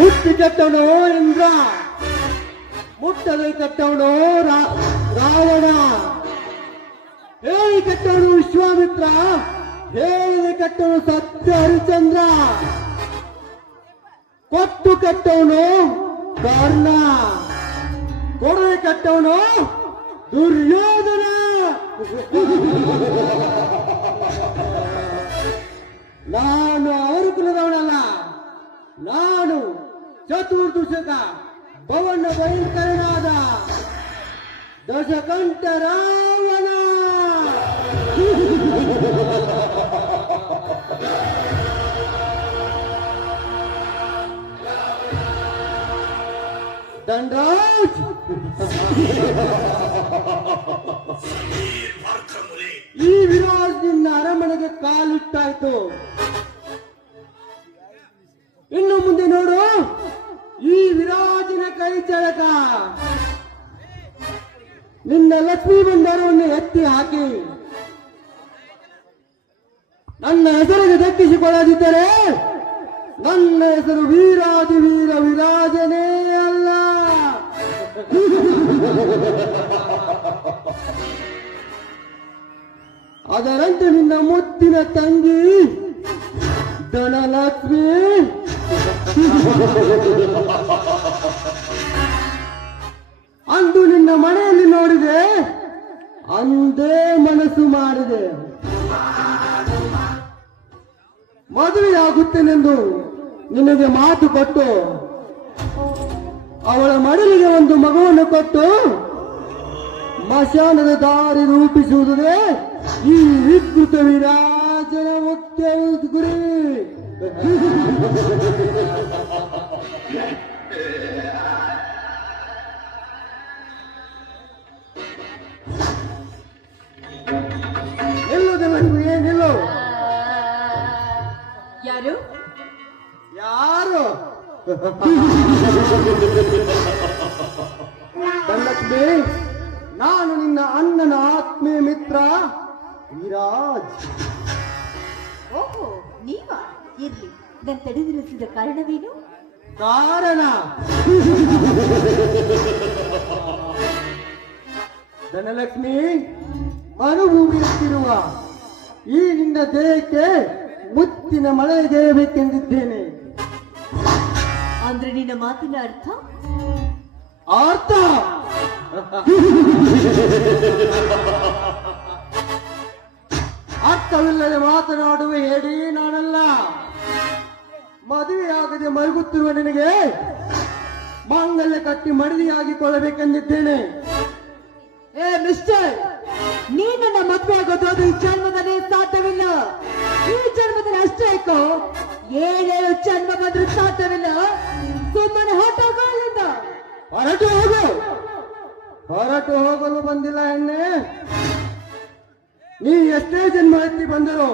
ಮುಟ್ಟಿ ಕೆಟ್ಟವನು ಇಂದ್ರ, ಮುಟ್ಟದೆ ಕೆಟ್ಟವನು ರಾವಣ, ಹೇಳಿ ಕೆಟ್ಟವನು ವಿಶ್ವಾಮಿತ್ರ, ಹೇಳಿ ಕೆಟ್ಟವನು ಸತ್ಯ ಹರಿಚಂದ್ರ, ಕೊಟ್ಟು ಕೆಟ್ಟವನು ಕರ್ಣ, ಕೊಡದೆ ಕೆಟ್ಟವನು ದುರ್ಯೋಧನ. ನಾನು ಅವರು ಕುಲದವನಲ್ಲ, ನಾನು ಚತುರ್ದಶಕ ಭವನ ಭಯಂಕರನಾದ ದಶಕಂಠ ರಾವಣ. ದಂಡರಾಜ್, ಈ ವಿರಾಜ್ ನಿನ್ನ ಅರಮನೆಗೆ ಕಾಲಿಟ್ಟಾಯ್ತು. ಇನ್ನು ಮುಂದೆ ನೋಡು, ಈ ವಿರಾಜಿನ ಕೈ ಚಳಕ ನಿನ್ನ ಲಕ್ಷ್ಮೀ ಭಂಡಾರವನ್ನು ಎತ್ತಿ ಹಾಕಿ ನನ್ನ ಹೆಸರಿಗೆ ದಕ್ಕಿಸಿಕೊಳ್ಳದಿದ್ದರೆ ನನ್ನ ಹೆಸರು ವೀರಾದಿ ವೀರ ವಿರಾಜನೇ ಅಲ್ಲ. ಅದರಂತೆ ನಿನ್ನ ಮುತ್ತಿನ ತಂಗಿ ಧನಲಕ್ಷ್ಮಿ ಅಂದು ನಿನ್ನ ಮನೆಯಲ್ಲಿ ನೋಡಿದೆ, ಅಂದೇ ಮನಸ್ಸು ಮಾಡಿದೆ. ಮದುವೆಯಾಗುತ್ತೇನೆಂದು ನಿನಗೆ ಮಾತು ಕೊಟ್ಟು ಅವಳ ಮಡಲಿಗೆ ಒಂದು ಮಗುವನ್ನು ಕೊಟ್ಟು ಮಶಾನದ ದಾರಿ ರೂಪಿಸುವುದೇ ಈ ವಿಕೃತ ವಿರಾಜನ ಮುಖ್ಯ ಗುರಿ. ನಿಲ್ಲು. ಯಾರು ಯಾರು? ಧನಲಕ್ಷ್ಮಿ, ನಾನು ನಿನ್ನ ಅಣ್ಣನ ಆತ್ಮೀಯ ಮಿತ್ರ ವಿರಾಜ್. ಓಹೋ, ನೀವಾ? ಇರ್ಲಿ, ನಾನು ತಡೆದು ನಿಲ್ಲಿಸಿದ ಕಾರಣವೇನು? ಕಾರಣ ಧನಲಕ್ಷ್ಮಿ, ಮರುಭೂಮಿಯಲ್ಲಿರುವ ಈ ನಿನ್ನ ದೇಹಕ್ಕೆ ಮುತ್ತಿನ ಮಳೆ ಜಯಬೇಕೆಂದಿದ್ದೇನೆ. ಅಂದ್ರೆ ನಿನ್ನ ಮಾತಿನ ಅರ್ಥ? ಅರ್ಥ ಅರ್ಥವಿಲ್ಲದೆ ಮಾತನಾಡುವ ಹೇಳಿ ನಾನಲ್ಲ. ಮದುವೆಯಾಗದೆ ಮಲಗುತ್ತಿರುವ ನಿನಗೆ ಮಾಂಗಲ್ಯ ಕಟ್ಟಿ ಮಡದಿಯಾಗಿಕೊಳ್ಳಬೇಕೆಂದಿದ್ದೇನೆ. ಏ ಮಿಸ್ಟರ್, ನೀನನ್ನ ಮದುವೆ ಆಗೋದು ಈ ಜನ್ಮದಲ್ಲಿ ಸಾಧ್ಯವಿಲ್ಲ. ಈ ಜನ್ಮದಲ್ಲಿ ಅಷ್ಟೇ ಆಯ್ತು, 7 ಜನ್ಮ ಬಂದ್ರೂ ಸಾಧ್ಯವಿಲ್ಲ. ಸುಮ್ಮನೆ ಹೊರಟೋಗಲಿಂದ ಹೊರಟು ಹೋಗಲು ಬಂದಿಲ್ಲ ಹೆಣ್ಣೆ. ನೀ ಎಷ್ಟೇ ಜನ್ಮ ಎತ್ತಿ ಬಂದರು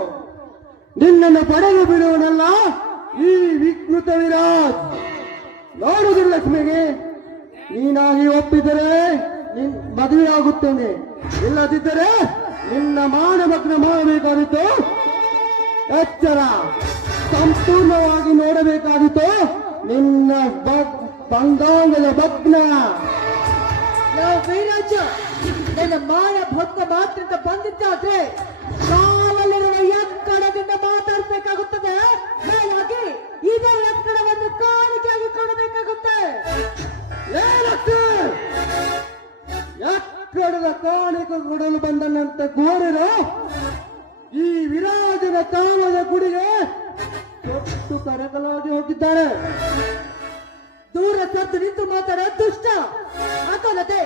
ನಿನ್ನನ್ನು ಪಡೆದು ಬಿಡುವನಲ್ಲ ಈ ವಿಕೃತ ವಿರಾಜ್. ನೋಡುವುದಿಲ್ಲ ಲಕ್ಷ್ಮಿಗೆ, ನೀನಾಗಿ ಒಪ್ಪಿದರೆ ಮದುವೆ ಆಗುತ್ತೇನೆ, ಇಲ್ಲದಿದ್ದರೆ ನಿನ್ನ ಮಾನಭಗ್ನ ಮಾಡಬೇಕಾದಿತ್ತು. ಎಚ್ಚರ, ಸಂಪೂರ್ಣವಾಗಿ ನೋಡಬೇಕಾದಿತ್ತು ನಿನ್ನ ಬಂಗಾಂಗದ ಭಗ್ನ. ವೀರಾಜ, ನನ್ನ ಮಾನ ಭಕ್ತ ಮಾತ್ರ ಬಂದಿದ್ದಾದ್ರೆ ಕಾಲಲ್ಲಿರುವ ಎಕ್ಕಡದಿಂದ ಮಾತಾಡಬೇಕಾಗುತ್ತದೆ. ಹಾಗಾಗಿ ಇದೇ ಎಕ್ಕಡವನ್ನು ಕಾಣಿಕೆಯಾಗಿ ಕೊಡಬೇಕಾಗುತ್ತೆ. ಎಕ್ಕಡದ ಕಾಣಿಕೆ ಕೊಡಲು ಬಂದನಂತ ಘೋರರು ಈ ವಿರಾಜನ ಕಾಲದ ಗುಡಿಗೆ ತೊಟ್ಟು ಕರಕಲಾಗಿ ಹೋಗಿದ್ದಾರೆ. ದೂರ ಸತ್ತು ನಿಂತು ಮಾತಾಡೋ ದುಷ್ಟ, ಅಥವಾ ಅಲ್ಲದೆ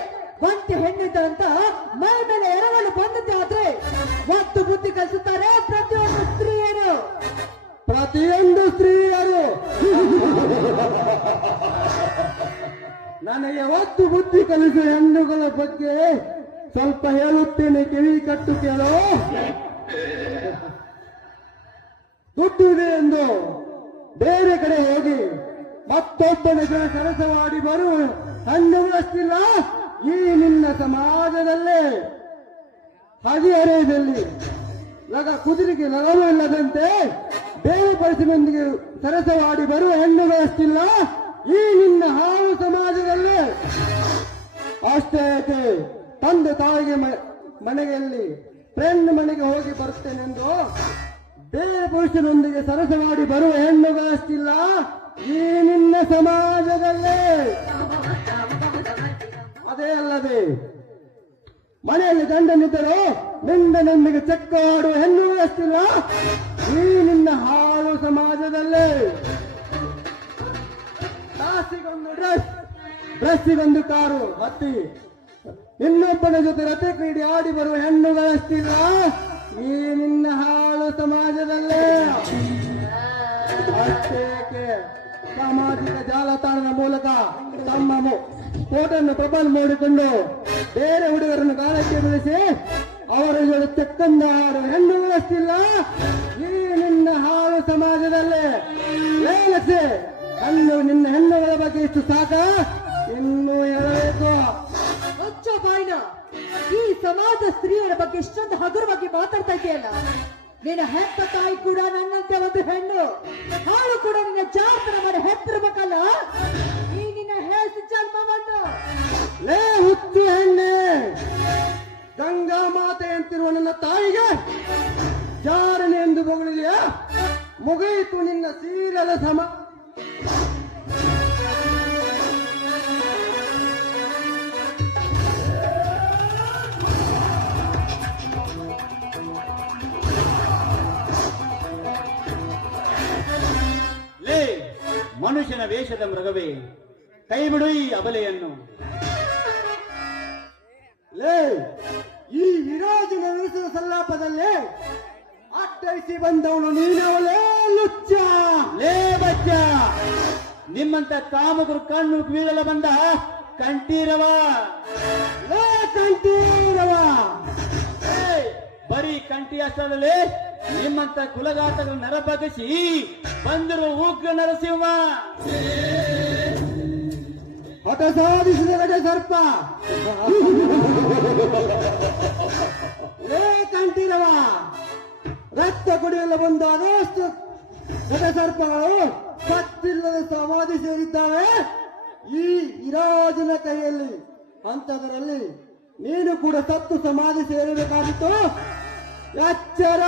ಒಂಟಿ ಹೆಣ್ಣಿದ್ದಂತ ಮೈ ಮೇಲೆ ಎರವಲು ಬಂದದ್ದೇ ಆದ್ರೆ ಒತ್ತು ಬುದ್ಧಿ ಕಲಿಸುತ್ತಾರೆ ಪ್ರತಿಯೊಂದು ಸ್ತ್ರೀಯರು. ಪ್ರತಿಯೊಂದು ಸ್ತ್ರೀಯರು ನನಗೆ ಒತ್ತು ಬುದ್ಧಿ ಕಲಿಸುವ ಹೆಣ್ಣುಗಳ ಬಗ್ಗೆ ಸ್ವಲ್ಪ ಹೇಳುತ್ತೇನೆ, ಕಿವಿ ಕಟ್ಟು ಕೇಳೋ. ದುಡ್ಡಿದೆ ಎಂದು ಬೇರೆ ಕಡೆ ಹೋಗಿ ಮತ್ತೊಬ್ಬನ ಜನ ಸರಸವಾಡಿ ಬರುವ ಹೆಣ್ಣುಗಳಷ್ಟಿಲ್ಲ ಈ ನಿನ್ನ ಸಮಾಜದಲ್ಲೇ. ಹದಿಹರೆಯದಲ್ಲಿ ಕುದುರೆಗೆ ಲಗವು ಇಲ್ಲದಂತೆ ಬೇರೆ ಪರಿಸರದೊಂದಿಗೆ ಸರಸವಾಡಿ ಬರುವ ಹೆಣ್ಣುಗಳಷ್ಟಿಲ್ಲ ಈ ನಿನ್ನ ಹಾಳು ಸಮಾಜದಲ್ಲೇ. ಅಷ್ಟೇ ಯಾಕೆ ತಂದೆ ತಾಯಿಗೆ ಮನೆಯಲ್ಲಿ ಫ್ರೆಂಡ್ ಮನೆಗೆ ಹೋಗಿ ಬರುತ್ತೇನೆಂದು ಬೇರೆ ಪುರುಷನೊಂದಿಗೆ ಸರಸವಾಡಿ ಬರುವ ಹೆಣ್ಣುಗಳಷ್ಟಿಲ್ಲ ಈ ನಿನ್ನ ಸಮಾಜದಲ್ಲೇ. ಅದೇ ಅಲ್ಲದೆ ಮನೆಯಲ್ಲಿ ಗಂಡನಿದ್ದರೆ ಮಿಂಡನೊಂದಿಗೆ ಚೆಕ್ಕಾಡುವ ಹೆಣ್ಣುಗಳಷ್ಟಿಲ್ಲ ಈ ನಿನ್ನ ಹಾಳು ಸಮಾಜದಲ್ಲೇ. ಕಾಸಿಗೊಂದು ಬ್ರಸ್ಸಿಗೊಂದು ಕಾರು ಹತ್ತಿ ಇನ್ನೊಬ್ಬನ ಜೊತೆ ರಥೆ ಕ್ರೀಡೆ ಆಡಿ ಬರುವ ಹೆಣ್ಣುಗಳಷ್ಟಿಲ್ಲ ಈ ನಿನ್ನ ಹಾಳು ಸಮಾಜದಲ್ಲೇ. ಅಷ್ಟೇಕೆ ಸಾಮಾಜಿಕ ಜಾಲತಾಣದ ಮೂಲಕ ತಮ್ಮ ಫೋಟೋನ್ನು ಪ್ರಬಲ್ ಮಾಡಿಕೊಂಡು ಬೇರೆ ಹುಡುಗರನ್ನು ಗಾಳಕ್ಕೆ ಬೆಳೆಸಿ ಅವರ ಜೊತೆ ಚೆಕ್ಕಂದ ಆಡುವ ಹೆಣ್ಣುಗಳಷ್ಟಿಲ್ಲ ಈ ನಿನ್ನ ಹಾಳು ಸಮಾಜದಲ್ಲೇ. ಲಕ್ಷೆ ನಿನ್ನ ಹೆಣ್ಣುಗಳ ಬಗ್ಗೆ ಇಷ್ಟು ಸಾಕ, ಇನ್ನೂ ಹೇಳಬೇಕು. ಬಾಯ್ನ ಈ ಸಮಾಜ ಸ್ತ್ರೀಯರ ಬಗ್ಗೆ ಇಷ್ಟೊಂದು ಹಗುರವಾಗಿ ಮಾತಾಡ್ತಾ ಇದೆಯಲ್ಲ. ನಿನ್ನ ಹೆತ್ತ ತಾಯಿ ಕೂಡ ನನ್ನಂತೆ ಒಂದು ಹೆಣ್ಣು, ಹಾಳು ಕೂಡ ನಿನ್ನ ಜಾತನ ಮಾಡಿ ಹೆತ್ತಿರ್ಬೇಕಲ್ಲ. ಈ ನಿನ್ನ ಹೆಸರು ಜನ್ಮವನ್ನು ಲೇ ಹುಚ್ಚು ಹೆಣ್ಣೆ, ಗಂಗಾ ಮಾತೆ ಅಂತಿರುವ ನನ್ನ ತಾಯಿಗೆ ಜಾರನೆ ಎಂದು ಬಗಳಿದೆಯಾ? ಮುಗಿಯಿತು ನಿನ್ನ ಸೀಲದ ಸಮ. ಮನುಷ್ಯನ ವೇಷದ ಮೃಗವೇ, ಕೈ ಬಿಡು ಈ ಅಬಲೆಯನ್ನು. ಲೇ ಈ ವಿರಾಜನ ವಿರುಸದ ಸಲ್ಲಾಪದಲ್ಲಿ ಅಟ್ಟೈಸಿ ಬಂದವನು ನೀನವಲೇ ಲುಚ್ಚ. ಲೇ ಬಚ್ಚ, ನಿಮ್ಮಂತ ಕಾಮಕರು ಕಣ್ಣು ಬೀಳಲು ಬಂದ ಕಂಠೀರವ. ಲೇ ಕಂಠೀರವ, ಬರೀ ಕಂಠಿ ಅಷ್ಟರಲ್ಲಿ ನಿಮ್ಮಂತ ಕುಲಗಾತಗಳು ನರಬಗಸಿ ಬಂದಿರುವ ಉಗ್ರ ನರಸಿಂಹ. ಹಠ ಸಾಧಿಸಿದ ಗಡೆ ಸರ್ಪ. ಲೇ ಕಂಠೀರವ, ರಕ್ತ ಕುಡಿಯಲು ಬಂದ ಅದೆಷ್ಟು ಘಟ ಸರ್ಪಗಳು ಸತ್ತಿಲ್ಲದ ಸಮಾಧಿ ಸೇರಿದ್ದಾವೆ ಈ ವಿರಾಜನ ಕೈಯಲ್ಲಿ. ಅಂತದರಲ್ಲಿ ನೀನು ಕೂಡ ಸತ್ತು ಸಮಾಧಿ ಸೇರಬೇಕಾಗಿತ್ತು. ಎಚ್ಚರ.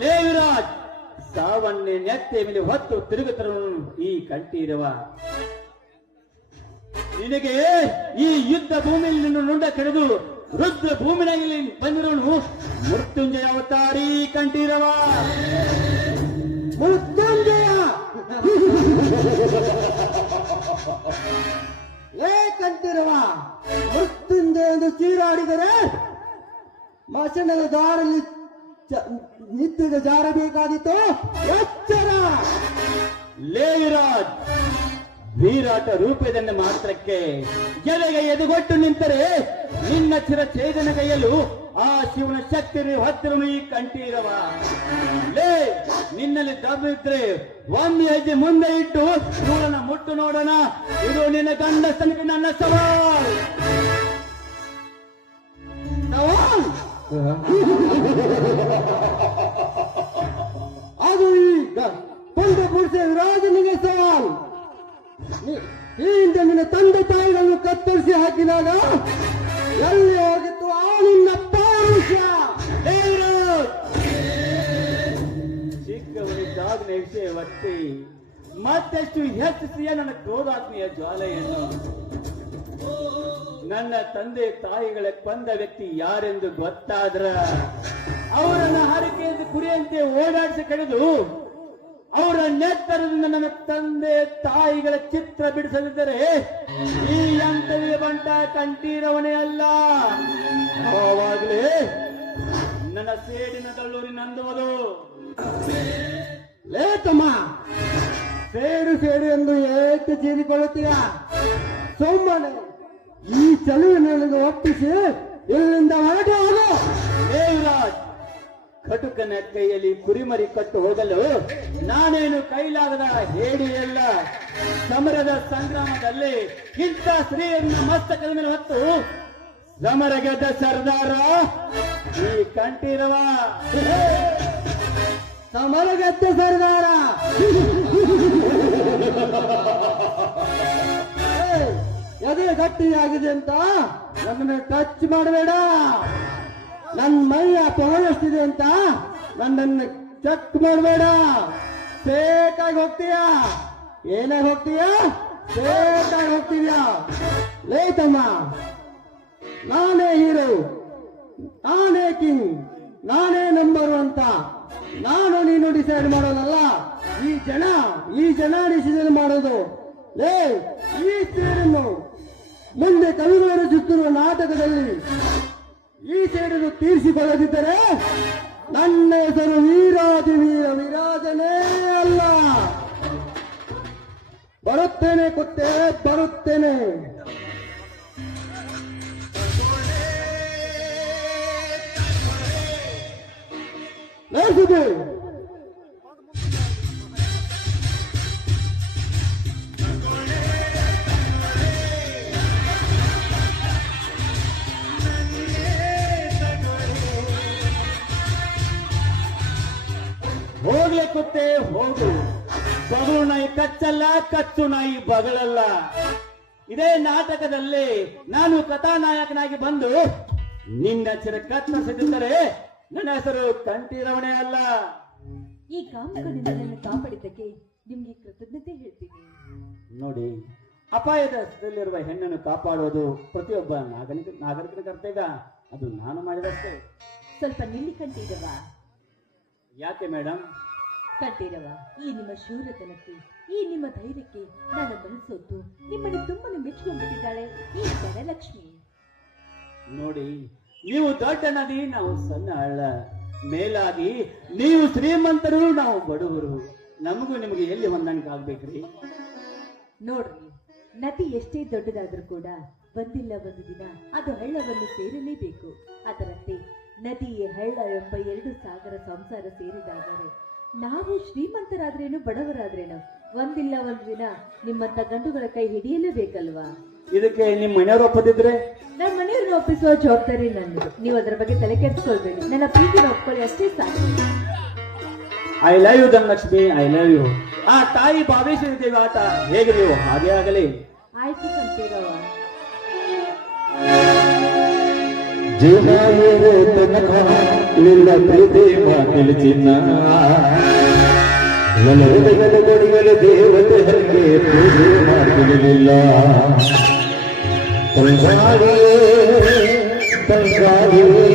ಲೇ ವಿರಾಜ್, ಸಾವನ್ನೇ ನೆತ್ತೆ ಮೇಲೆ ಹೊತ್ತು ತಿರುಗುತ್ತರನು ಈ ಕಂಠೀರವ. ನಿನಗೆ ಈ ಯುದ್ಧ ಭೂಮಿಯಲ್ಲಿ ನಿನ್ನ ನುಂಡ ಕಡಿದು ರುದ್ರ ಭೂಮಿನಲ್ಲಿ ಬಂದಿರೋನು ಮೃತ್ಯುಂಜಯ ಅವತಾರಿ ಕಂಠೀರವ. ಮೃತ್ಯುಂಜಯ, ಲೇ ಕಂಠೀರವ, ಮೃತ್ಯುಂಜಯ ಎಂದು ಚೀರಾಡಿದರೆ ಮಸಣದ ದಾರಲ್ಲಿ ನಿತ್ಯದ ಜಾರಬೇಕಾದಿತ್ತು. ಎಚ್ಚರ. ಲೇ ವಿರಾಜ್, ವೀರಾಟ ರೂಪದಿಂದ ಮಾತ್ರಕ್ಕೆ ಗೆಲೆಗೆ ಎದುಗೊಟ್ಟು ನಿಂತರೆ ನಿನ್ನ ಚಿರ ಛೇದನ ಕೈಯಲು ಆ ಶಿವನ ಶಕ್ತಿ ಹೊತ್ತಿರನು ಈ ಕಂಠೀರವ. ಲೇ, ನಿನ್ನಲ್ಲಿ ದಬ್ಬಿದ್ರೆ ಒಂದು ಹೆಜ್ಜೆ ಮುಂದೆ ಇಟ್ಟು ಇವಳನ್ನ ಮುಟ್ಟು ನೋಡೋಣ. ಇದು ನಿನ್ನ ಗಂಡ ಸನಿಗೆ ನನ್ನ ಸವಾಲ್. ಸವಾಲ್ ಅದು ಈಗ ಪಂಡ ಪುರುಷ ವಿರಾಜನಿಗೆ ಸವಾಲ್. ಈ ಹಿಂದೆ ನಿನ್ನ ತಂದೆ ತಾಯಿಗಳನ್ನು ಕತ್ತರಿಸಿ ಹಾಕಿದಾಗ ಎಲ್ಲಿ ಹೋಗಿತ್ತು ಆ ನಿನ್ನ ಪೌರುಷ? ಚಿಕ್ಕವರಿದ್ದಾಗ ವಿಷಯ ಒತ್ತಿ ಮತ್ತಷ್ಟು ಹೆಚ್ಚಿಸಿಯ ನನ್ನ ಕ್ರೋಧಾತ್ಮೀಯ ಜ್ವಾಲೆಯನ್ನು. ನನ್ನ ತಂದೆ ತಾಯಿಗಳ ಕೊಂದ ವ್ಯಕ್ತಿ ಯಾರೆಂದು ಗೊತ್ತಾದ್ರ ಅವರನ್ನ ಹರಕೆಯಿಂದ ಕುರಿಯಂತೆ ಓಡಾಡಿಸಿ ಕಳೆದು ಅವರ ನೆತ್ತರದಿಂದ ನನ್ನ ತಂದೆ ತಾಯಿಗಳ ಚಿತ್ರ ಬಿಡಿಸದಿದ್ದರೆ ಈ ಅಂತವೇ ಬಂಟ ಕಂಠೀರವನೇ ಅಲ್ಲ. ಯಾವಾಗಲೇ ನನ್ನ ಸೇಡಿನ ತಳ್ಳೂರಿ ನಂದುವುದು. ಲೇ ತಮ್ಮ, ಸೇಡು ಎಂದು ಏಕೆ ಚೀರಿಕೊಳ್ಳುತ್ತೀಯ? ಸೋಮನೆ ಈ ಚಲುವಿನೊಳಗೆ ಒಪ್ಪಿಸಿ ಇಲ್ಲಿಂದ ಹೊರಟು ಹೋಗು. ದೇವರಾಜ್, ಕಟುಕನ ಕೈಯಲ್ಲಿ ಕುರಿಮರಿ ಕಟ್ಟು ಹೋಗಲು ನಾನೇನು ಕೈಲಾಗದ ಹೇಡಿಯಲ್ಲ. ಸಮರದ ಸಂಗ್ರಾಮದಲ್ಲಿ ಇಂಥ ಸ್ತ್ರೀಯನ್ನ ಮಸ್ತಕದ ಮೇಲೆ ಹೊತ್ತು ಸಮರ ಗೆದ್ದ ಸರ್ದಾರ ಈ ಕಂಠೀರವ. ಸಮರಗದ್ದೆ ಸರ್ದಾರ. ಎದೆ ಗಟ್ಟಿಯಾಗಿದೆ ಅಂತ ನನ್ನನ್ನು ಟಚ್ ಮಾಡಬೇಡ. ನನ್ನ ಮೈಯ ಪವನಷ್ಟಿದೆ ಅಂತ ನನ್ನನ್ನು ಚೆಕ್ ಮಾಡಬೇಡ. ಸೇಕಾಗಿ ಹೋಗ್ತೀಯ, ಏನಾಗಿ ಹೋಗ್ತೀಯ? ಸೇಕಾಗಿ ಹೋಗ್ತೀಯ. ಲೇ ತಮ್ಮ, ನಾನೇ ಹೀರೋ, ನಾನೇ ಕಿಂಗ್, ನಾನೇ ನಂಬರ್ ಅಂತ ನಾನು ನೀನು ಡಿಸೈಡ್ ಮಾಡೋದಲ್ಲ. ಈ ಜನ ಡಿಸಿಷನ್ ಮಾಡೋದು. ಲೇ, ಈ ಸೇಡನ್ನು ಮುಂದೆ ಕವಿಗಳು ಸುತ್ತಿರುವ ನಾಟಕದಲ್ಲಿ ಈ ಸೇಡನ್ನು ತೀರಿಸಿಕೊಳ್ಳದಿದ್ದರೆ ನನ್ನ ಹೆಸರು ವೀರಾದಿ ವೀರ ವಿರಾಜನೇ ಅಲ್ಲ. ಬರುತ್ತೇನೆ ಕುತ್ತೆ, ಬರುತ್ತೇನೆ. ನಡೆಸಿದೆ. ಹೋಗ್ಲೆ ಕುತ್ತೆ ಹೋಗು. ಬಗಳು ನಾಯಿ ಕಚ್ಚಲ್ಲ, ಕಚ್ಚು ನಾಯಿ ಬಗಳಲ್ಲ. ಇದೇ ನಾಟಕದಲ್ಲಿ ನಾನು ಕಥಾನಾಯಕನಾಗಿ ಬಂದು ನಿನ್ನ ಚಿರ ಕತ್ತರಿಸದಿದ್ದರೆ ನನ್ನ ಹೆಸರು ಕಂಠೀರವನೇ ಅಲ್ಲ. ಈ ಕಾಮಕನಿಂದ ನನ್ನ ಕಾಪಾಡಿದ್ದಕ್ಕೆ ನಿಮ್ಗೆ ಕೃತಜ್ಞತೆ ಹೇಳ್ತೀನಿ. ನೋಡಿ, ಅಪಾಯದ ಸ್ಥಿತಿಯಲ್ಲಿರುವ ಹೆಣ್ಣನ್ನು ಕಾಪಾಡುವುದು ಪ್ರತಿಯೊಬ್ಬ ನಾಗರಿಕನ ಕರ್ತವ್ಯ. ಅದು ನಾನು ಮಾಡಿದಷ್ಟೇ. ಸ್ವಲ್ಪ ನಿಲ್ಲಿ ಕಂಠೀರವ. ಯಾಕೆ ಮೇಡಮ್? ಕಂಠೀರವ, ಈ ನಿಮ್ಮ ಶೂರತನಕ್ಕೆ, ಈ ನಿಮ್ಮ ಧೈರ್ಯಕ್ಕೆ ನನ್ನ ಮನಸ್ಸೊತ್ತು ನಿಮ್ಮನ್ನು ತುಂಬಾನೇ ಮೆಚ್ಚಿಕೊಂಡ್ಬಿಟ್ಟಿದ್ದಾಳೆ ಈ ಧನಲಕ್ಷ್ಮಿ. ನೋಡಿ, ನೀವು ದೊಡ್ಡ ನದಿ, ನಾವು ಸಣ್ಣ ಹಳ್ಳ. ಮೇಲಾಗಿ ನೀವು ಶ್ರೀಮಂತರು, ನಾವು ಬಡವರು. ನಮಗೂ ನಿಮಗೆ ಎಲ್ಲಿ ಹೊಂದಾಣಿಕೆ ಆಗ್ಬೇಕ್ರಿ? ನೋಡ್ರಿ, ನದಿ ಎಷ್ಟೇ ದೊಡ್ಡದಾದ್ರೂ ಕೂಡ ಒಂದಿಲ್ಲ ಒಂದು ದಿನ ಅದು ಹಳ್ಳವನ್ನು ಸೇರಲೇಬೇಕು. ಅದರಂತೆ ನದಿ, ಹಳ್ಳ ಎಂಬ ಎರಡು ಸಾಗರ ಸಂಸಾರ ಸೇರಿದಾದರೆ ನಾವು ಶ್ರೀಮಂತರಾದ್ರೇನು ಬಡವರಾದ್ರೇನು ಒಂದಿಲ್ಲ ಒಂದು ದಿನ ನಿಮ್ಮಂತ ಗಂಡುಗಳ ಕೈ ಹಿಡಿಯಲೇಬೇಕಲ್ವಾ? ಇದಕ್ಕೆ ನಿಮ್ಮ ಮನೆಯವರು ಒಪ್ಪದಿದ್ರೆ? ನನ್ನ ಮನೆಯವ್ರನ್ನ ಒಪ್ಪಿಸುವ ಜವಾಬ್ದಾರಿ ನನ್ನದು. ನೀವು ಅದರ ಬಗ್ಗೆ ತಲೆ ಕೆಡಿಸ್ಕೊಳ್ಬೇಡಿ. ನನ್ನ ಪ್ರೀತಿನ ಒಪ್ಕೊಳ್ಳಿ, ಅಷ್ಟೇ ಸಾಕು. I love you Dhanalakshmi, I love you. ಆ ತಾಯಿ ಭಾವೇಶ್ವರಿ ದೇವಿ ಆಟ ಹೇಗೆ ನೀವು ಹಾಗೆ ಆಗಲಿ. ಆಯ್ತು ಕಂಠೀರವ. ಜೀವನವೇ ತನಕ ನಿನ್ನ ಪ್ರೀತಿ ಮಾತಿನ ಚಿನ್ನ, ನಲವತ್ತುಗಳು ಕೊಡಿಗಳು ದೇವತೆ ಹರಿಗೆ ಪೂಜೆ ಮಾಡಲಿಲ್ಲ. ತಂಗಾಗಿಯೇ ತಂಗಾಗಿಯೇ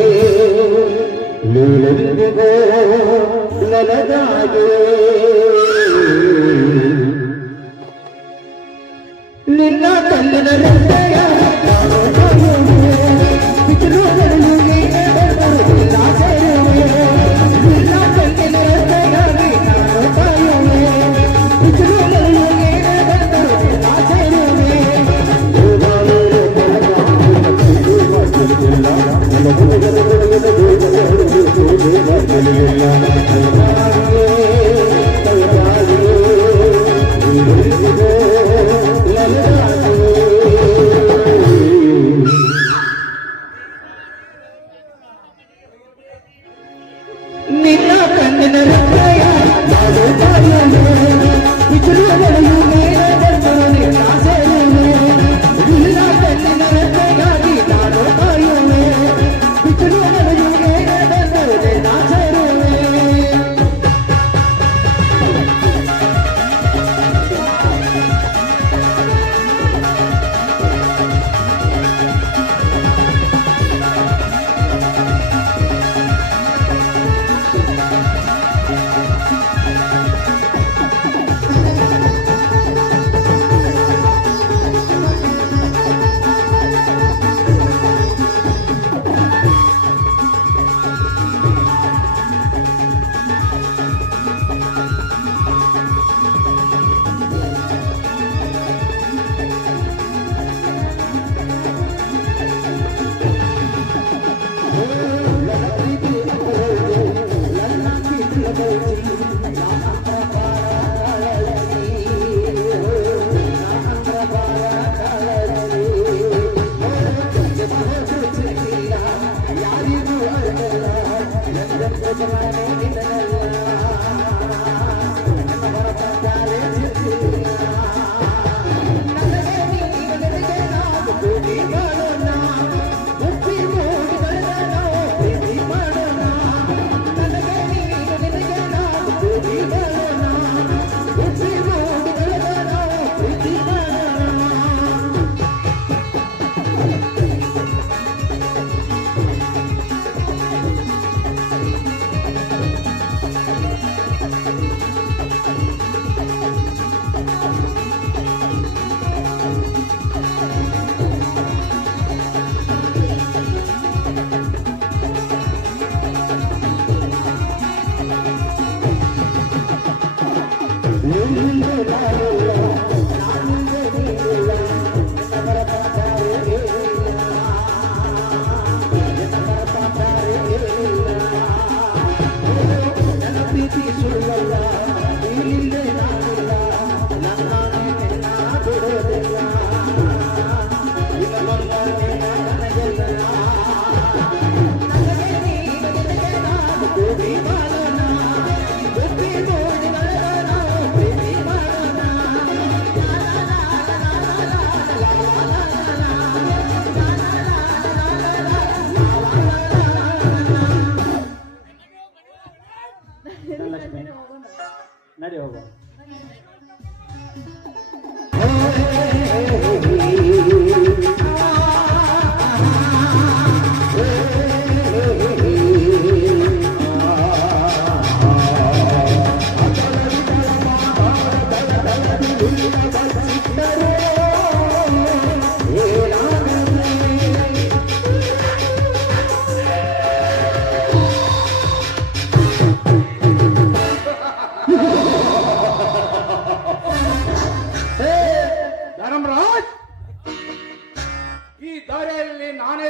ನೀನೆಂದಿಗೋ ನನಗಾಗಿ ನಿನ್ನ ಕಲ್ಲಿನ ರಸ್ತೆಯ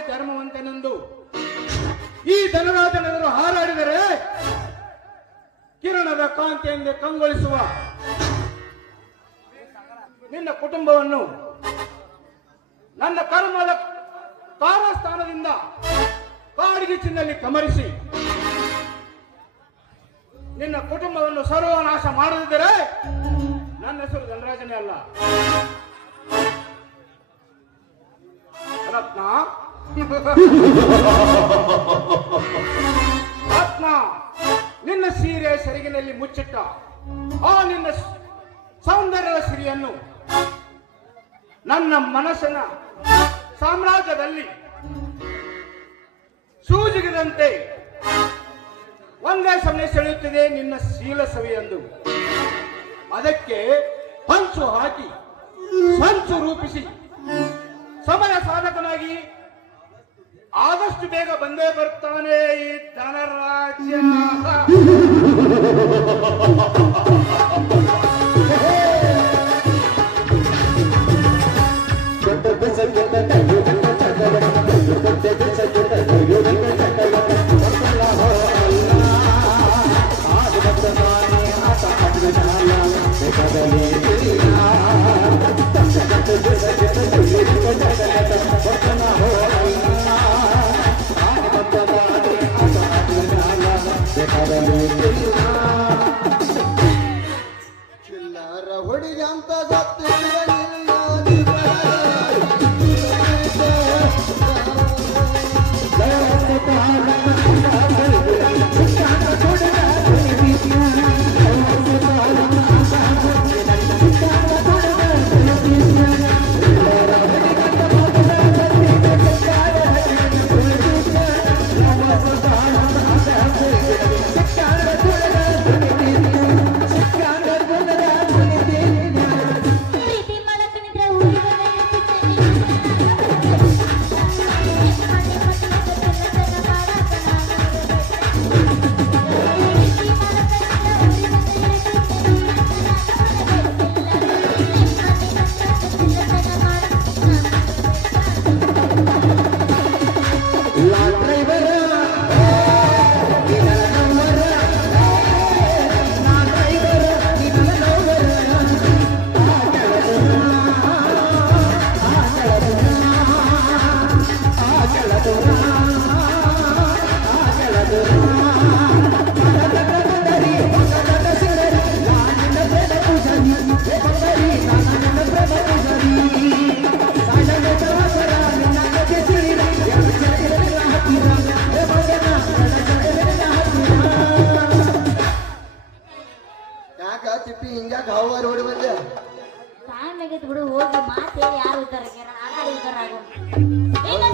ಧರ್ಮವಂತನೆಂದು ಈ ಧನರಾಜನೆದುರು ಹಾರಾಡಿದರೆ ಕಿರಣದ ಕಾಂತಿಯಿಂದ ಕಂಗೊಳಿಸುವ ನಿನ್ನ ಕುಟುಂಬವನ್ನು ನನ್ನ ಕರ್ಮದ ಕಾರಸ್ಥಾನದಿಂದ ಕಾಡ್ಗಿಚ್ಚಿನಲ್ಲಿ ಕಮರಿಸಿ ನಿನ್ನ ಕುಟುಂಬವನ್ನು ಸರ್ವನಾಶ ಮಾಡದಿದ್ದರೆ ನನ್ನ ಹೆಸರು ಧನರಾಜನೇ ಅಲ್ಲ. ರತ್ನ ರತ್ನ ನಿನ್ನ ಸೀರೆ ಸೆರಗಿನಲ್ಲಿ ಮುಚ್ಚಿಟ್ಟ ಆ ನಿನ್ನ ಸೌಂದರ್ಯದ ಸಿರಿಯನ್ನು ನನ್ನ ಮನಸ್ಸಿನ ಸಾಮ್ರಾಜ್ಯದಲ್ಲಿ ಸೂಜಿಗದಂತೆ ಒಂದೇ ಸಮಯ ಸೆಳೆಯುತ್ತಿದೆ ನಿನ್ನ ಶೀಲ ಸವಿಯೆಂದು. ಅದಕ್ಕೆ ಪಂಚು ಹಾಕಿ ಸಂಚು ರೂಪಿಸಿ ಸಮಯ ಸಾಧಕನಾಗಿ ಆದಷ್ಟು ಬೇಗ ಬಂದೇ ಬರ್ತಾನೆ ಈ ಧನರಾಜ. ಚಿಲ್ಲರ ಹುಡುಗಿ ಅಂತ ಗೊತ್ತಿಲ್ಲ ತಿಪ್ಪಿ ಹಿಂಗ್ಯಾಕ ಹವಾರಿ ಹೊಡಿ ಬಂದೆ ಟೈಮ್ ಆಗೈತೆ ಬಿಡು, ಹೋಗಿ ಮಾತು ಹೇಳಿ ಯಾರು ಉದ್ದಾರ ಆಗಾಡಿ ಉದ್ದಾರ ಆಗೋಣ.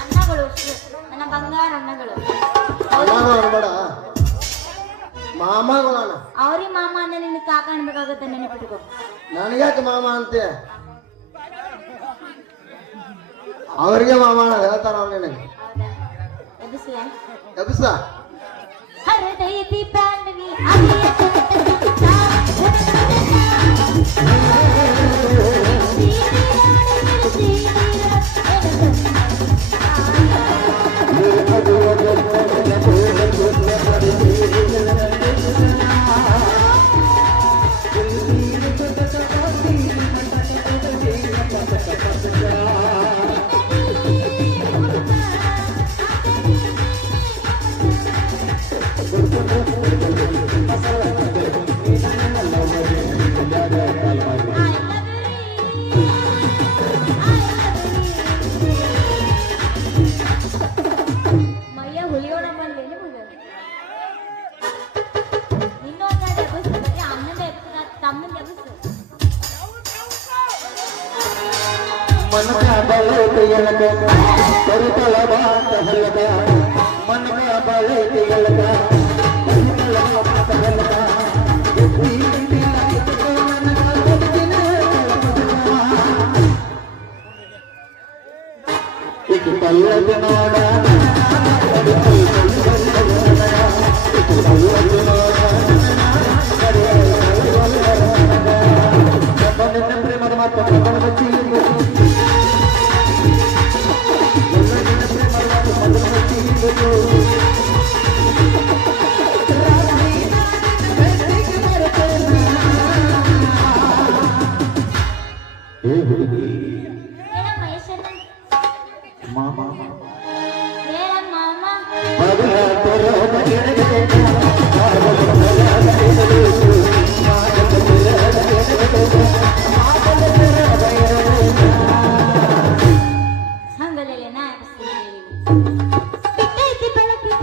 ಅನ್ನಗಳು ನನ್ನ ಬಂಗಾರ ಅನ್ನಗಳು ಅನ್ಬೇಡ ಮಾಮಗಳನ್ನ ಅವ್ರಿಗೆ ಮಾಮ ಅಂದ್ರೆ ನಿನ್ನ ಕಾಕ ಅನ್ಬೇಕಾಗುತ್ತೆ ನೆನಪಿಟ್ಕೋ. ನನಗ್ಯಾಕೆ ಮಾಮ ಅಂತೆ ಅವ್ರಿಗೆ ಮಾಮ ಹೇಳ್ತಾರ ಅವ್ರು ನಿನಗೆ ಎಬ್ಬಿಸ್ಲ ಎಬ್ಸ ಹರದೈತಿ ಪಾಂಡವಿ ಮೈಯ ಹುಲಿಯೋಣ ಬಂದೆ ನಿಮಗೆ ಇನ್ನೊಂದು ಎಬ್ಬಿಸ್ತು ಬರೀ ಅಮ್ಮನ ಎಬ್ಬಿಸ ತಮ್ಮನ ಎಬ್ಬಿಸು मनका बलत यलका करतल बात हलका मनका बलत यलका करतल बात हलका एक पल्लव नोड़ा प्रेमದ ಮಾತು ಹೇಳಮ್ಮ ಯಶಣ್ಣ ಮಾಮಾ ಹೇಳಮ್ಮ ಅಮ್ಮ ಮಗಳ ಹಂಗಲ್ಲ ನಾ ಬಿಟ್ಟೈತಿ ಬೆಳಕಿನ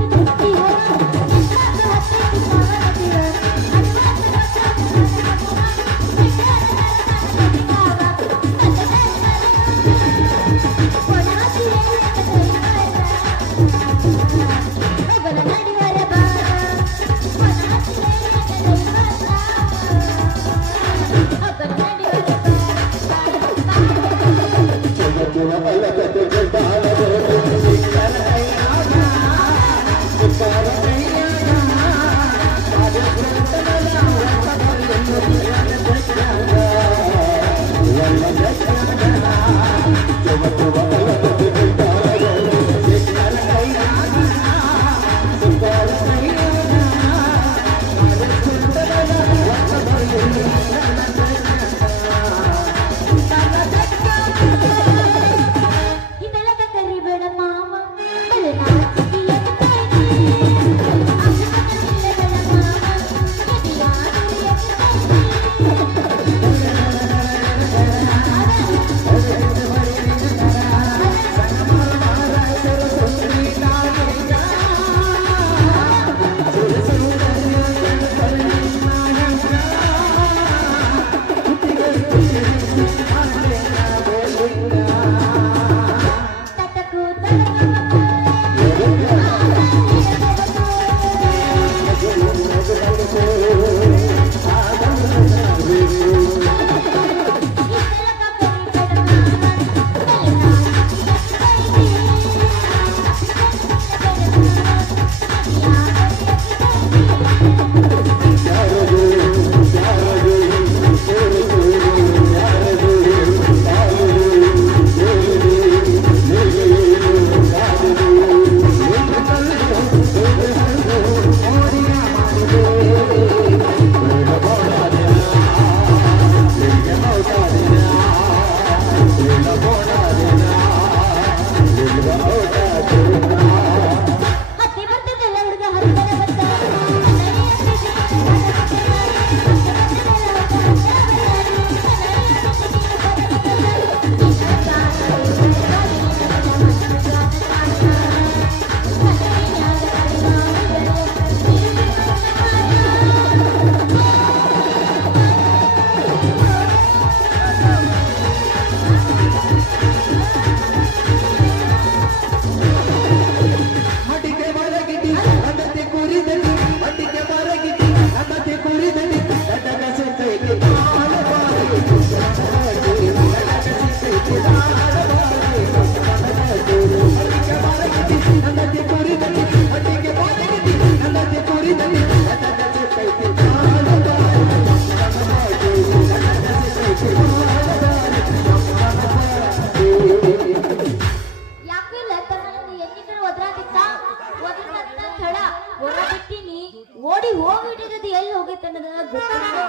ಓಡಿ ಹೋಗ್ಬಿಟ್ಟಿರೋದು ಎಲ್ಲಿ ಹೋಗೈತೆ ಅನ್ನೋದನ್ನ ಗೊತ್ತಿಲ್ಲ.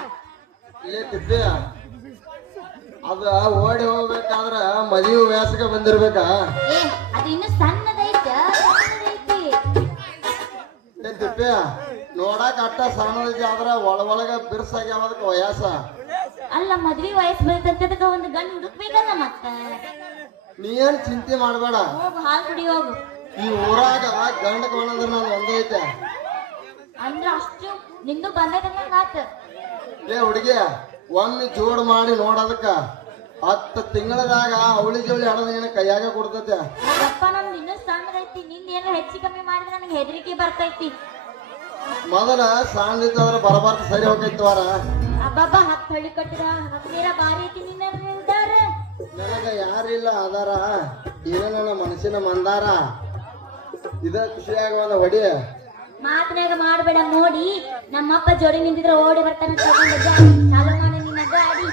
ಲೇ ತಿಪ್ಪೆ, ಅದ ಓಡಿ ಹೋಗ್ಬೇಕಾದ್ರ ಮದುವೆ ವ್ಯಾಸಕ ಬಂದಿರ್ಬೇಕಾ? ಏ ಅದು ಇನ್ನು ಸಣ್ಣದೈತೆ. ಲೇ ತಿಪ್ಪೆ, ನೋಡಕ್ ಅಟ್ಟ ಸಣ್ಣದೈತಿ ಆದ್ರ ಒಳಗ ಬಿರ್ಸಾಗ್ಯಾವ ಅದಕ್ಕೆ ವಯಸ್ಸ. ಅಲ್ಲ ಮದ್ವಿ ವಯಸ್ಸು ಬರ್ತಂತದಕ್ಕ ಒಂದು ಗಂಡು ಹುಡುಕ್ಬೇಕಲ್ಲ ಮತ್ತ. ನೀ ಏನ್ ಚಿಂತೆ ಮಾಡ್ಬೇಡ. ಹೋಗು ಹಾಲು ಕುಡಿ ಹೋಗು. ಈ ಊರಾಗ ಗಂಡ ಕಾಣಂದ್ರ ನಾನು ಒಂದೈತೆ. ಅಂದ್ರ ಅಷ್ಟು ನಿಂದು ಬಂದದಂಗ ಆತ. ಏ ಹುಡುಗಿ ಒಮ್ಮೆ ಜೋಡ್ ಮಾಡಿ ನೋಡದಕ್ಕ 10 ತಿಂಗಳದಾಗ ಅವಳಿ ಜೋಳಿ ಹಣದ ಏನ ಕೈಯಾಗ ಕೊಡ್ತೈತೆ. ಅಪ್ಪ ನಮ್ದು ಇನ್ನೂ ಸಣ್ಣದೈತಿ, ನಿಂದ ಏನಾರ ಹೆಚ್ಚು ಕಮ್ಮಿ ಮಾಡಿದ್ರೆ ನನಗೆ ಹೆದರಿಕೆ ಬರ್ತೈತಿ. ಮೊದಲ ಸಣ್ಣದಿದ್ದಾದ್ರ ಬರಬಾರ್ದು ಸರಿ ಹೋಗೈತಿ ವಾರ. ಅಬ್ಬಬ್ಬ 10 ಹಳ್ಳಿ ಕಟ್ಟಿರ ಹತ್ತಿರ ಬಾರಿ ಐತಿ ನಿನ್ನ ನಿರ್ಧಾರ. ನನಗ ಯಾರಿಲ್ಲ ಅದಾರ ಏನ ನನ್ನ ಮನಸ್ಸಿನ ಮಂದಾರ. ಇದ ಖುಷಿಯಾಗ ಒಂದು ಹೊಡಿ. ಮಾತನಾಗ ಮಾಡಬೇಡ ನೋಡಿ, ನಮ್ಮಪ್ಪ ಜೋಡಿ ನಿಂತಿದ್ರೆ ಓಡಿ ಬರ್ತಾನೆ. ಚಾಲು ಮಾಡಿ ನಿನ್ನ ಗಾಡಿ.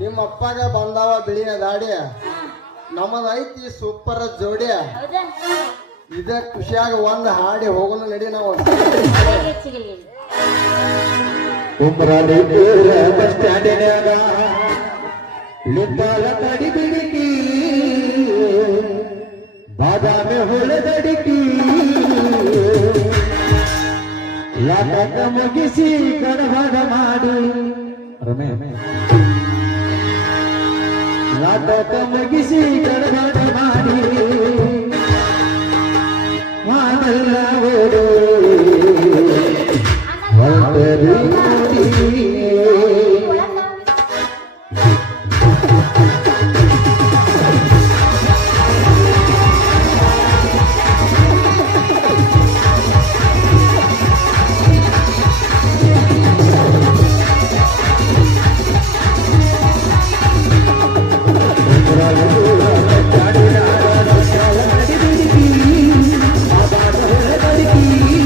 ನಿಮ್ಮ ಅಪ್ಪಗ ಬಂದಾವ ಬಿಳಿಯ ದಾಡಿ, ನಮ್ಮದ ಐತಿ ಸೂಪರ್ ಜೋಡಿ. ಹೌದಾ? ಇದ ಖುಷಿಯಾಗ ಒಂದ್ ಹಾಡಿ ಹೋಗೋಣ ನಡಿ ನಾವು. ಹೆಚ್ಚಿಗೆ ಉಮ್ರಾಡಿ ಬಸ್ ಸ್ಟ್ಯಾಂಡಿನಾಗ ಲಿಂಬಾಲ ತಡಿ ಬಿಡಿಕಿ ಬಾದಾಮಿ ಹೊಳೆದಡಿಕಿ ನಾಟಕ ಮುಗಿಸಿ ಗಡಬಡ ಮಾಡಿ ನಾಟಕ ಮುಗಿಸಿ ಗಡಬಡ ಮಾಡಿ ಮಾಡಲ್ಲ ಓಡು ಹೊರಟರಿ ನೋಡಿ. ಿ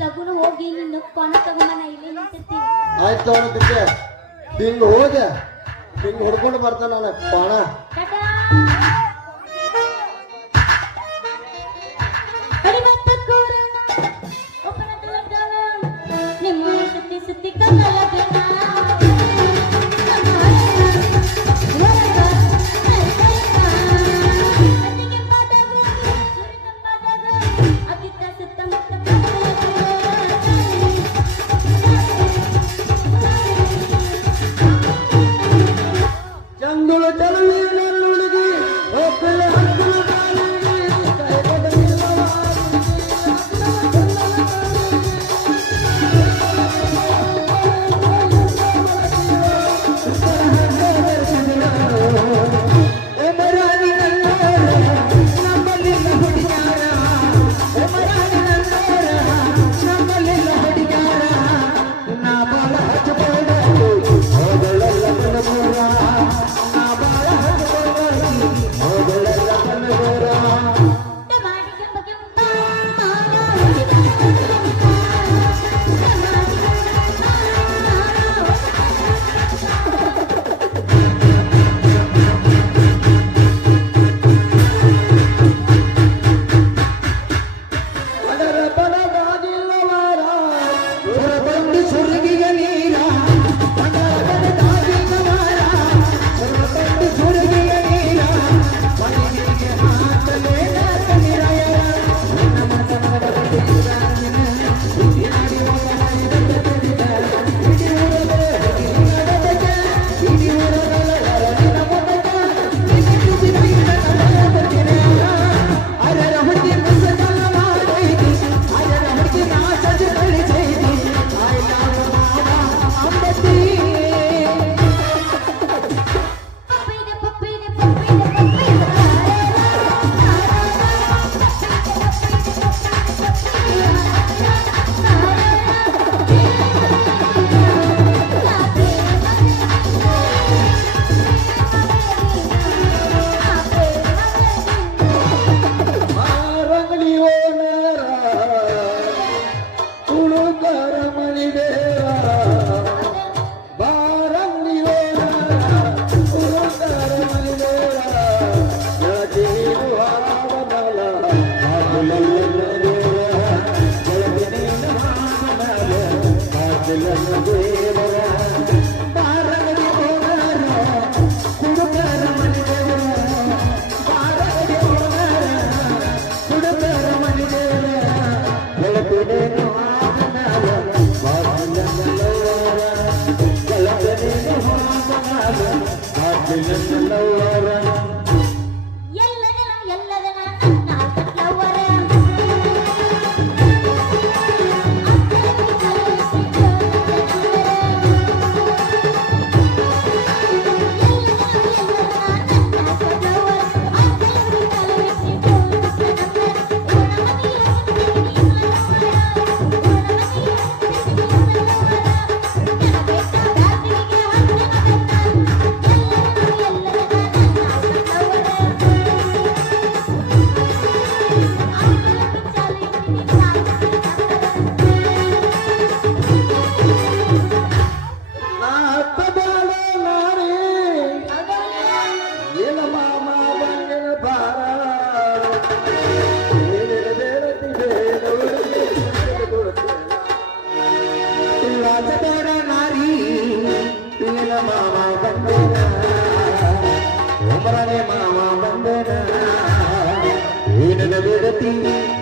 ಲಗುನ ಹೋಗಿ ನಿನ್ನ ಕೊನ ತಗೊಂಬನ ಇಲ್ಲಿ ನಿಂತಿರ್ತೀನಿ. ಆಯ್ತು ಬಿಟ್ಟೆ ಹಿಂಗ್ ಹೋದೆ ಹಿಂಗ್ ಹೊಡ್ಕೊಂಡು ಬರ್ತಾನ ನಾನು ಪಾಣ. ಟಾಟಾ. ಕಡಿಮತ್ತ ಕೋರಣ ಒಪ್ಪನ ತೋಟನ ನಿಮ್ಮ ಸುತ್ತಿ ಸುತ್ತಿ ಕನ್ನಡಗನ ಚಂದುಳ ಚಲುವೆ ನನ್ನ ಹುಡುಗಿ ಒಬ್ಬಳೆ ಹಕ್ಕುಲ ಬಾಳಿಗೆ ಕೈಗೊಡ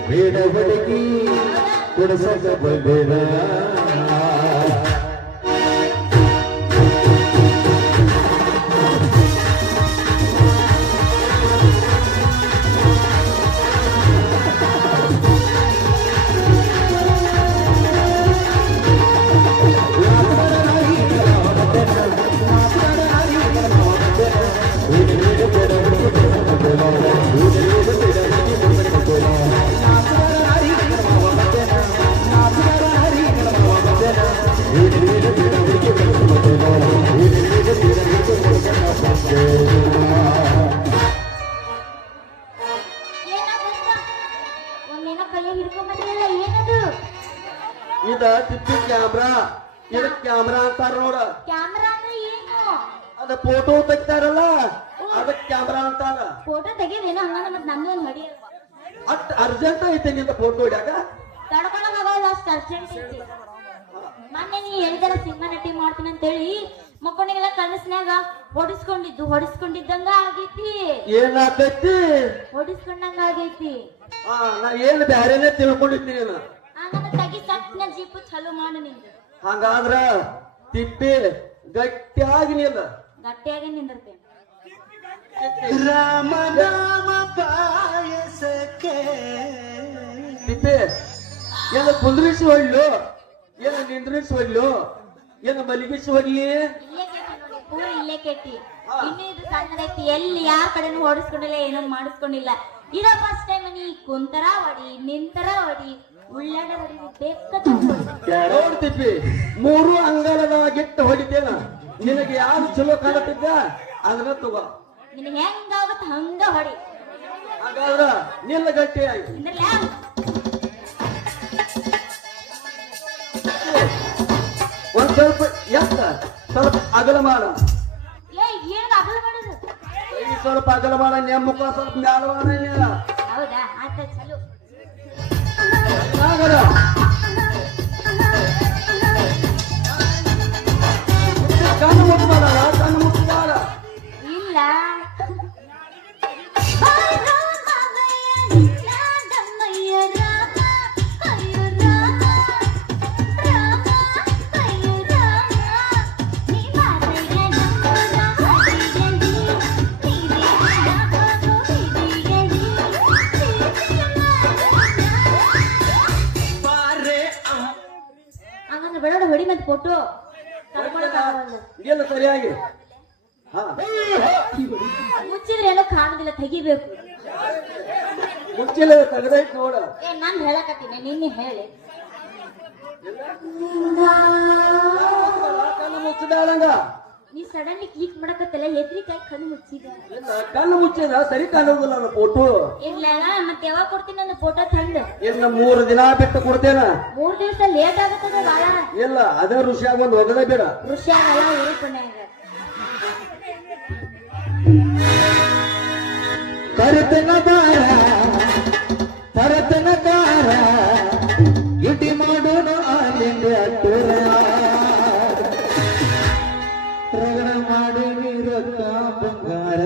ಬೇಡ ಹುಡುಗಿ ಕೊಡಸಕ ಬಂದೇನ ಏನಾಗತ್ತ ಒಂದೇನೋ ಕೈಯ ಹಿಡ್ಕೊಂಡ್ ಬಂದಿರಲ್ಲ ಏನದು ಇದ ತಿಪ್ಪಿ ಕ್ಯಾಮ್ರಾ ಇದ ಕ್ಯಾಮ್ರಾ ಅಂತಾರ ನೋಡ. ಕ್ಯಾಮ್ರಾ ಅಂದ್ರೆ ಏನು? ಅದ ಫೋಟೋ ತೆಗಿತಾರಲ್ಲ ಅದಕ್ ಕ್ಯಾಮ್ರಾ ಅಂತಾರ. ಫೋಟೋ ತೆಗೀರೇನು ಹಂಗಂದ್ರೆ ಮತ್ತೆ ನಮ್ದು ಒಂದು ಹೊಡಿ ಅಟ್ ಅರ್ಜೆಂಟ್ ಐತೆ ನಿಂದ ಫೋಟೋ ಹೊಡ್ಯಾಕ. ತಡ್ಕೊಳಕ್ ಆಗೋಲ್ಲ ಅಷ್ಟು ಅರ್ಜೆಂಟ್ ಐತಿ. ಮೊನ್ನೆ ನೀ ಹೇಳಿದಲ್ಲ ಸಿನಿಮಾ ನಟಿ ಮಾಡ್ತೀನಿ ಅಂತೇಳಿ ಮಕ್ಕಳಿಗೆಲ್ಲ ಕನಸಿನಾಗ ಹೊಡಿಸ್ಕೊಂಡಿದ್ದಂಗ ಆಗೈತಿ. ಏನಾಗ್ತೈತಿ? ಹೊಡಿಸ್ಕೊಂಡಂಗ ಆಗೈತಿ. ನಾ ಏನ್ ಬ್ಯಾರೇನೆ ತಿಳ್ಕೊಂಡಿದ್ದೀನಿ ನಾನು. ಹಂಗಂದ್ರೆ ತಗಿ ಸಟ್ನ ಜೀಪು ಚಾಲು ಮಾಡು ನಿಂದು. ಹಂಗಾದ್ರ ತಿಪ್ಪಿ ಗಟ್ಟಿಯಾಗಿ ನಿಲ್ಲ. ಗಟ್ಟಿಯಾಗಿ ನಿಂದಿರ್ತೇನೆ. ರಾಮ ನಾಮ ಪಾಯಸಕ್ಕೆ ತಿಪ್ಪಿ ಏನ ಕುಂದ್ರಿಸಿ ಹೊಡ್ಲು, ಏನ ನಿಂದ್ರಿಸಿ ಹೊಡ್ಲು, ಏನ ಮಲಗಿಸಿ ಹೊಡ್ಲಿ? ಇಲ್ಲೇ ಕೆಟ್ಟಿ ನೋಡಿ, ಪೂರ ಇಲ್ಲೇ ಕೆಟ್ಟಿ. ಇನ್ನು ಇದು ಸಣ್ಣದೈತಿ, ಎಲ್ಲಿ ಯಾರ ಕಡೆನೂ ಓಡಿಸ್ಕೊಂಡಿಲ್ಲ, ಏನೋ ಮಾಡಿಸ್ಕೊಂಡಿಲ್ಲ. ಇದ ಫಸ್ಟ್ ಟೈಮ್ ನೀ ಕುಂತರ ಹೊಡಿ, ನಿಂತರ ಹೊಡಿ, ಉಳ್ಳಾಡ ಹೊಡಿ, ನೋಡ್ತಿಪ್ಪಿ 3 ಅಂಗಾಲದಾಗಿಟ್ಟು ಹೊಡಿತೇನ. ನಿನಗೆ ಯಾವ್ದು ಚಲೋ ಕಾಣತಿದ್ದ ಅದನ್ನ ತಗೋ. ನಿನಗೆ ಹೆಂಗಾಗತ್ತ ಹಂಗ ಹೊಡಿ. ಹಾಗಾದ್ರ ನಿಲ್ಲ ಗಟ್ಟಿ ಆಯ್ತು. ಇಂದ್ರಲ್ಲ ಒಂದ್ ಸ್ವಲ್ಪ ಎತ್ತ, ಸ್ವಲ್ಪ ಅಗಲ ಮಾಡ. ಏನ್ ಅಗಲ ಮಾಡುದು? ಈ ಸ್ವಲ್ಪ ಅಗಲ ಮಾಡ, ನೆಮ್ಮುಖ ಸ್ವಲ್ಪ ಮ್ಯಾಲ ಮಾಡ. ಹೌದಾ? ಆತ ಚಲೋ. ಕಣ್ಣು ಮುಟ್ಟು ಮಾಡ, ಕಣ್ಣು ಮುಟ್ಟು ಮಾಡ. ಇಲ್ಲ ಹಂಗಂದ್ರೆ ಬೇಡ ಹೊಡಿ ಮತ್ತೆ ಫೋಟೋ ಇಲ್ಲ ಸರಿಯಾಗಿ. ಮುಚ್ಚಿದ್ರೆ ಏನೋ ಕಾಣುದಿಲ್ಲ, ತೆಗಿಬೇಕು. ಮುಚ್ಚಿಲ್ಲ ತೆಗೆದೈತ್ ನೋಡ. ನಾನ್ ಹೇಳಕತ್ತೀನಿ, ನಿನ್ನೆ ಹೇಳಿ. ಕಣ್ಣು ಮುಚ್ಚದಂಗ. ನೀ ಸಡನ್ಲಿ ಕ್ಲಿಕ್ ಮಾಡಕತ್ತಲ್ಲ, ಹೆದ್ರಿಕಾಯಿ ಕಣ್ಣು ಮುಚ್ಚಿದೆ. ಕಣ್ಣು ಮುಚ್ಚಿದ ಸರಿ ಕಾಣುದಿಲ್ಲ ನನ್ನ ಫೋಟೋ. ಇಲ್ಲ ಮತ್ತೆ ಯಾವಾಗ ಕೊಡ್ತೀನಿ ನನ್ನ ಫೋಟೋ ತಂದು? ಇನ್ನು 3 ದಿನ ಬಿಟ್ಟು ಕೊಡ್ತೇನ. 3 ದಿವಸ ಲೇಟ್ ಆಗತ್ತದ ಬಾಳ. ಇಲ್ಲ ಅದೇ ಋಷಿಯಾಗ ಒಂದು ಒಗದ ಬೇಡ. ಋಷಿಯಾಗಲ್ಲ ಉರುಪಣ್ಯಾಗ. ಕರೆತನ ಬಾರ ಭರತನ ಕಾರ ಇಟಿ ಮಾಡೋಣ ಅಲ್ಲಿಂದ ಅಟ್ಟೂರ ರಗಡ ಮಾಡಿ ನೀರಕ್ಕ ಬಂಗಾರ.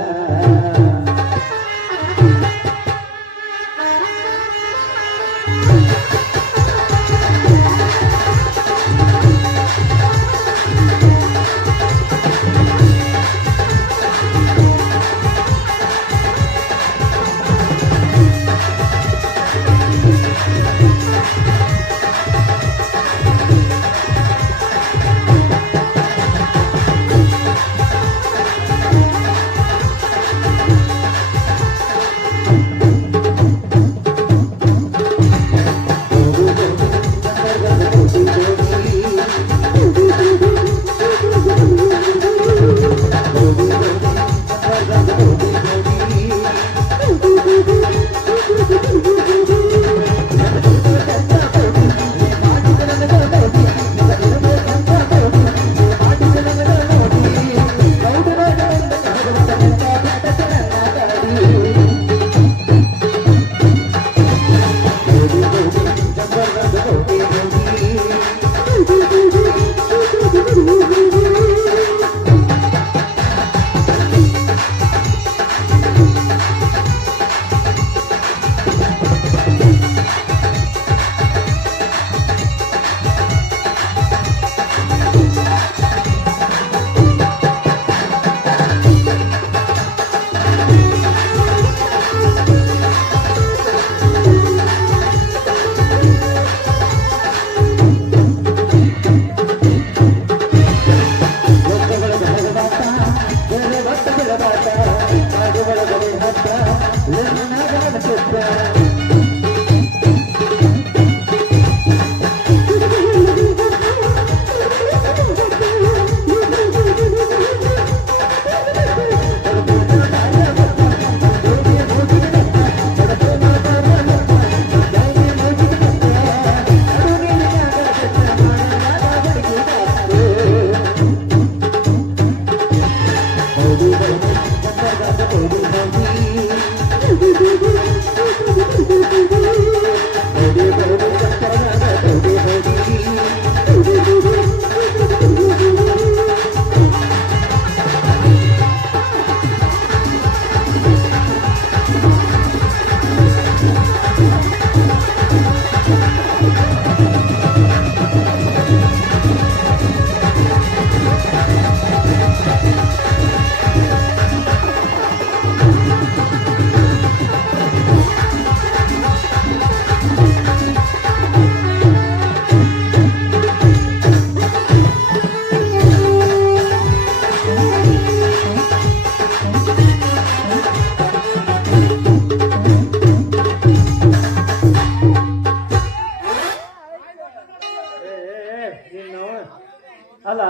ಅಲ್ಲ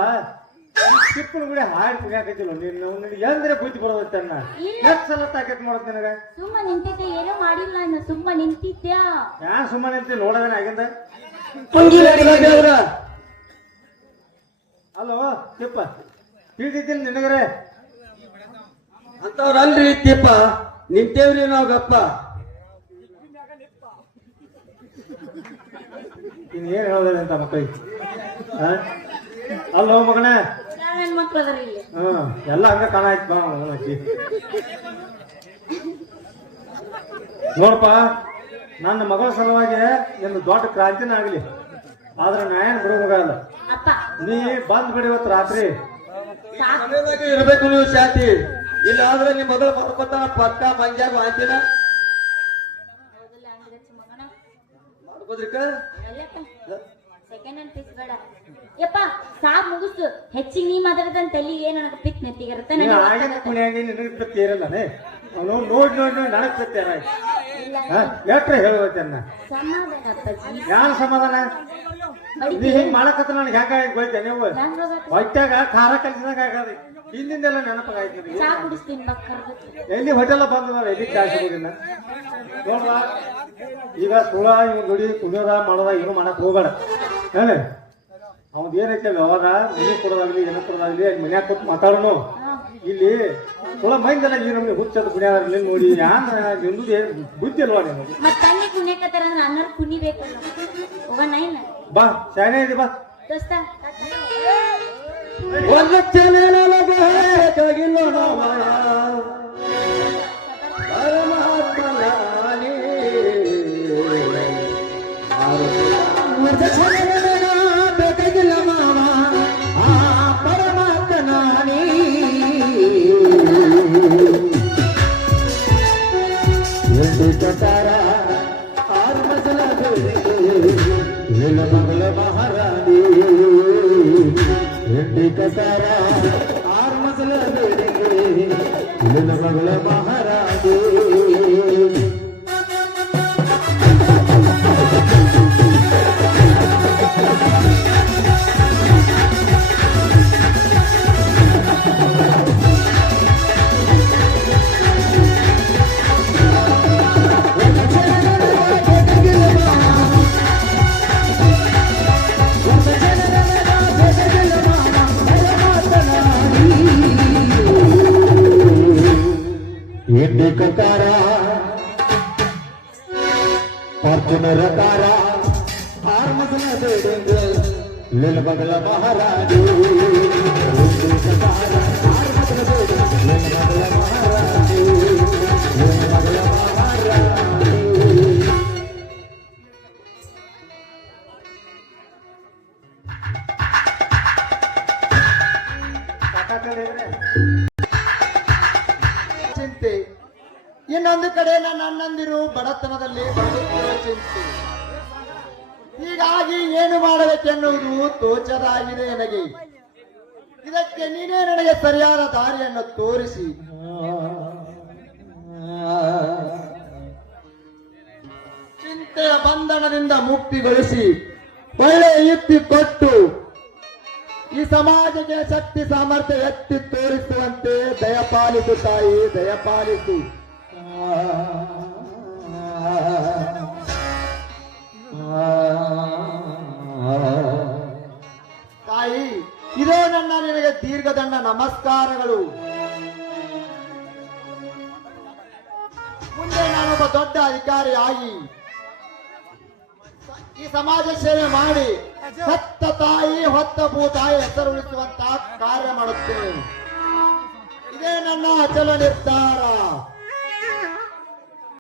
ಚಿಪ್ಪನ ಗುಡಿ ಹಾಡಿ ಕುಣಿಯಾಕೈತಿಲ್ಲ ನೀನು ನಿನಗೆ ಅಂದ್ರೆ ಬುದ್ಧಿ ಬರೋದನ್ನ ಇಲ್ಲ. ಎಷ್ಟು ಸಲ ತಾಕತ್ ಮಾಡೋದು ನಿನಗ ಸುಮ್ಮ ನಿಂತಿದ್ದೆ ಏನೂ ಮಾಡಿಲ್ಲ ಇನ್ನು ಸುಮ್ಮ ನಿಂತಿದ್ಯಾ ಯಾನ್ ಸುಮ್ಮನೆ ನಿಂತಿ ನೋಡವೇನ ಆಗಿಂದ ಅಲ್ಲೋ ಚಿಪ್ಪ ತಿಳಿದಿದ್ದೀನಿ ನಿನಗರೆ ಅಂತವ್ರಲ್ರಿ ತಿಪ್ಪ ನಿಂತೇವ್ರಿ ನಾವ್ ಗಪ್ಪ. ಇನ್ನೇನ್ ಹೇಳ್ದೆ ಅಂತ ಮಕ್ಕಳಿಗೆ ಅಲ್ಲೋ ಮಗನ ನನ್ ಮಕ್ಳು ಅದಾರ ಇಲ್ಲಿ ಎಲ್ಲ ಹಂಗ ಕಾಣ ಆಯ್ತು ಬಾ ಅಜ್ಜಿ ನೋಡಪ್ಪ ನನ್ನ ಮಗಳ ಸಲುವಾಗಿ ನಿನ್ನ ದೊಡ್ಡ ಕ್ರಾಂತಿನ ಆಗ್ಲಿ ಆದ್ರೆ ನಾ ಏನ್ ಬಿಡೋದಾಗಲ್ಲ ಅಪ್ಪ ನೀ ಬಂದ್ ಬಿಡಿ ಇವತ್ತು ರಾತ್ರಿ ಸಾಕು ಮನೆಯೊಳಗೆ ಇರ್ಬೇಕು ನೀವು ಶಾಂತಿ. ಇಲ್ಲ ಆದ್ರೆ ನಿಮ್ ಮಗಳು ಮಾಡ್ಕೊತಾನ ಪಕ್ಕ ಮಂಗ್ಯಾಗ ವಾಂತಿನ ಹೌದಲ್ಲ ಹಂಗಿದ್ರೆ ಮಗನ ಮಾಡ್ಕೋದ್ರಿಕ ಸೆಕೆಂಡ್ ಹ್ಯಾಂಡ್ ಪೀಸ್ ಬೇಡ ಯಪ್ಪ ಸಾಕ್ ಮುಗಿಸು ಹೆಚ್ಚಿಗೆ ನೀ ಮಾತಾಡದಂತ ತಲಿ ಏನ್ ನನಗೆ ಪಿಕ್ ನೆತ್ತಿಗಿರುತ್ತೆ ನೀ ಆಗಿನ ಕುಣಿಯಾಗಿ ನಿನಗೆ ಪ್ರತ್ಯೇರಲ್ಲನೆ ಅವನು ನೋಡಿ ನೋಡಿ ನೋಡಿ ನನಗ್ ಪ್ರತ್ಯೇರ ಎಟ್ರೆ ಹೇಳುವತ್ತನ್ನ ಸಮಾಧಾನ ಅಪ್ಪಾಜಿ ಯಾನ್ ಸಮಾಧಾನ ನೀ ಹಿಂಗ್ ಮಾಡಕತ್ತ ನನಗೆ ಹೆಂಗಾಗಿ ಗೊತ್ತೇ ನೀವು ಹೊಟ್ಯಾಗ ಖಾರ ಕಲಿಸಿದಾಗ ಆಗದೆ ಹಿಂದಿಂದೆಲ್ಲ ನೆನಪಾಗಾಯ್ತು ನಿನಗೆ ಚಾ ಕುಡಿಸ್ತೀನಿ ಬಕ್ಕರ್ದು ಎಲ್ಲಿ ಹೋಟೆಲ್ ಬಂದದ ಎಲ್ಲಿ ಚಾ ಸಿಗೋದಿಲ್ಲ ನೋಡ್ರ ಈಗ ಸುಳ ಇವ್ ದುಡಿ ಕುಣಿಯೋದ ಮಾಡೋದ ಏನು ಮಾಡಕ್ ಹೋಗಬೇಡ ಹೇಳಿ ಅವ್ದು ಏನೈತೆ ವ್ಯವಹಾರ ಮನೆ ಕೊಡೋದಾಗ್ಲಿ ಏನ ಕೊಡೋದಾಗ್ಲಿ ಮನ್ಯಾಗ ಕೂತ್ ಮಾತಾಡೋನು ಇಲ್ಲಿ ಸುಳ ಮೈಂದೆಲ್ಲ ಈ ನಮ್ಗೆ ಹುಚ್ಚದ ಕುಣಿಯಾರ್ಲಿ ನೋಡಿ ಯಾನ್ ನಿಂದು ಬುದ್ಧಿ ಅಲ್ವಾ ನೀನು ಮತ್ ತಂದೆ ಕುಣಿಯಕತ್ತಾರ ಅಂದ್ರೆ ಅಣ್ಣರ್ ಕುಣಿಬೇಕಲ್ಲ ಹೋಗೋಣ ಇನ್ನ ಬಾ ಶಾನೆ ಇದೆ ಬಾ ದೋಸ್ತ ಒಂದು ಚೆನ್ನಲಗೆ ಜಗಿಲ್ಲ ಮಾಯ ಪರಮಾತ್ಮನ ನೀ. ಒಂದು ಚೆನ್ನಲಗ ಬೇಕಾಗಿಲ್ಲ ಮಾವ ಆ ಪರಮಾತ್ಮನ ನೀ. ಎಂದು ಕತಾರ ಆರು ಮಸಲ ಮಗಳ ಮಹಾರಾಣಿ ಎಂಡಿ ಕಸಾರ ಆರು ಮಸಲ ಬೇಡಿಗೆ ಮಗಳ ಮಹಾರಾಣಿ. ಎಂಡಿ ಕಕಾರ ಫಾರ್ಚುನರ್ ಕಾರ ಆರು ಮಸಲ ಬೇಡಿಗೆ ಬಗಳ ಮಹಾರಾಣಿ. ಎಂಡಿ ಕಸಾರ ಆರು ಮಸಲ ಬೇಡಿಗೆ ಮಗಳ ಮಹಾರಾಣಿ ಮಗಳ ಮಹಾರಾಣಿ. ಚಿಂತೆ ಇನ್ನೊಂದು ಕಡೆ ನನ್ನ ಅಣ್ಣಂದಿರು ಬಡತನದಲ್ಲಿ ಬದುಕುವ ಚಿಂತೆ. ಹೀಗಾಗಿ ಏನು ಮಾಡಬೇಕೆನ್ನುವುದು ತೋಚದಾಗಿದೆ ನನಗೆ. ಇದಕ್ಕೆ ನೀನೇ ನನಗೆ ಸರಿಯಾದ ದಾರಿಯನ್ನು ತೋರಿಸಿ ಚಿಂತೆಯ ಬಂಧನದಿಂದ ಮುಕ್ತಿಗೊಳಿಸಿ ಒಳ್ಳೆಯ ಯುಕ್ತಿ ಕೊಟ್ಟು ಈ ಸಮಾಜಕ್ಕೆ ಶಕ್ತಿ ಸಾಮರ್ಥ್ಯ ಎತ್ತಿ ತೋರಿಸುವಂತೆ ದಯಪಾಲಿಸು ತಾಯಿ, ದಯಪಾಲಿಸು. ತಾಯಿ, ಇದೇ ನನ್ನ ನಿನಗೆ ದೀರ್ಘದಂಡ ನಮಸ್ಕಾರಗಳು. ಮುಂದೆ ನಾನೊಬ್ಬ ದೊಡ್ಡ ಅಧಿಕಾರಿಯಾಗಿ ಈ ಸಮಾಜ ಸೇವೆ ಮಾಡಿ ಸತ್ತ ತಾಯಿ ಹೊತ್ತ ಭೂತಾಯಿ ಹೆಸರು ಉಳಿಸುವಂತಹ ಕಾರ್ಯ ಮಾಡುತ್ತೇನೆ. ಇದೇ ನನ್ನ ಅಚಲ ನಿರ್ಧಾರ.